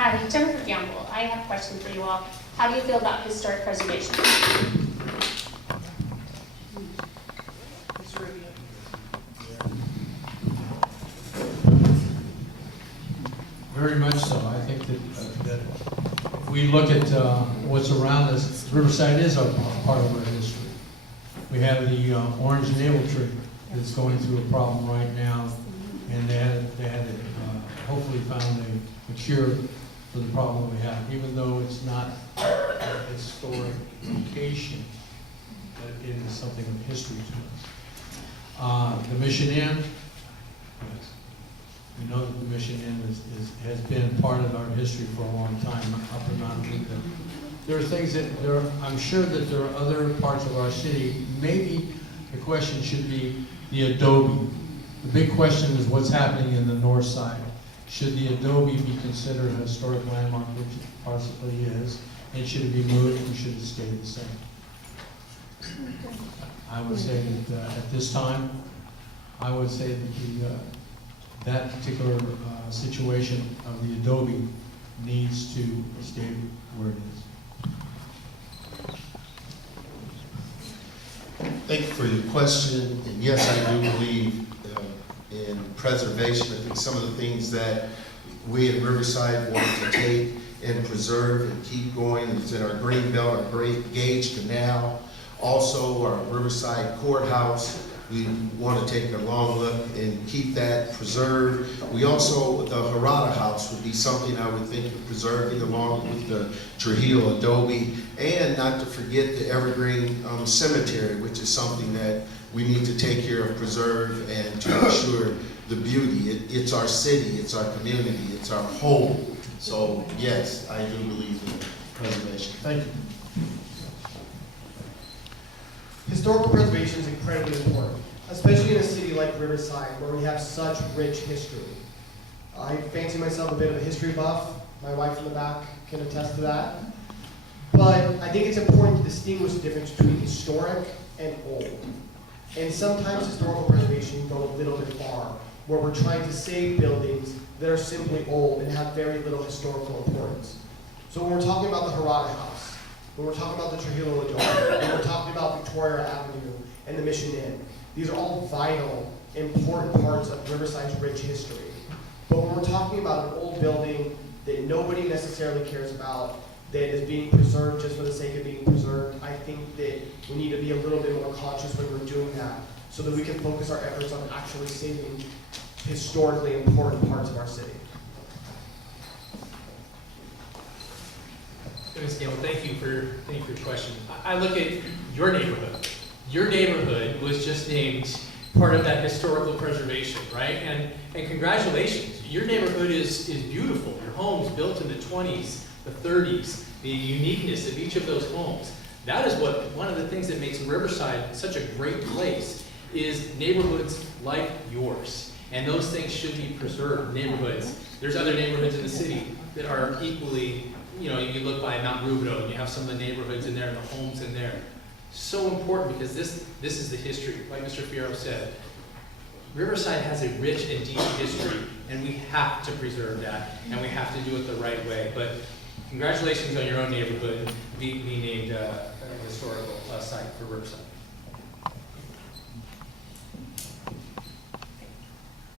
Hi, Jennifer Gamble. I have a question for you all. How do you feel about historic preservation? Very much so. I think that if we look at what's around us, Riverside is a part of our history. We have the orange navel tree that's going through a problem right now, and they had hopefully found a cure for the problem we have, even though it's not a historic location, but it is something of history to us. The Mission Inn, yes. We know that the Mission Inn has been part of our history for a long time, up and down Route. There are things that I'm sure that there are other parts of our city. Maybe the question should be the adobe. The big question is what's happening in the north side. Should the adobe be considered a historic landmark, which it possibly is, and should it be moved, or should it stay the same? I would say that at this time, I would say that that particular situation of the adobe needs to stay where it is. Thank you for your question. And yes, I do believe in preservation. I think some of the things that we at Riverside want to take and preserve and keep going is in our green belt, our Great Gage Canal, also our Riverside Courthouse. We want to take a long look and keep that preserved. We also, the Harada House would be something I would think of preserving along with the Trujillo Adobe, and not to forget the Evergreen Cemetery, which is something that we need to take care of, preserve, and to ensure the beauty. It's our city, it's our community, it's our home. So yes, I do believe in preservation. Thank you. Historical preservation is incredibly important, especially in a city like Riverside where we have such rich history. I fancy myself a bit of a history buff. My wife in the back can attest to that. But I think it's important to distinguish the difference between historic and old. And sometimes historical preservation can go a little bit far, where we're trying to save buildings that are simply old and have very little historical importance. So when we're talking about the Harada House, when we're talking about the Trujillo Adobe, when we're talking about Victoria Avenue and the Mission Inn, these are all vital, important parts of Riverside's rich history. But when we're talking about an old building that nobody necessarily cares about, that is being preserved just for the sake of being preserved, I think that we need to be a little bit more conscious when we're doing that, so that we can focus our efforts on actually saving historically important parts of our city. Ms. Gamble, thank you for your question. I look at your neighborhood. Your neighborhood was just named part of that historical preservation, right? And congratulations. Your neighborhood is beautiful. Your homes built in the 20s, the 30s, the uniqueness of each of those homes. That is one of the things that makes Riverside such a great place, is neighborhoods like yours. And those things should be preserved, neighborhoods. There's other neighborhoods in the city that are equally, you look by Mount Rubidoux and you have some of the neighborhoods in there and the homes in there. So important, because this is the history, like Mr. Fierro said. Riverside has a rich and deep history, and we have to preserve that, and we have to do it the right way. But congratulations on your own neighborhood being named a historical site for Riverside.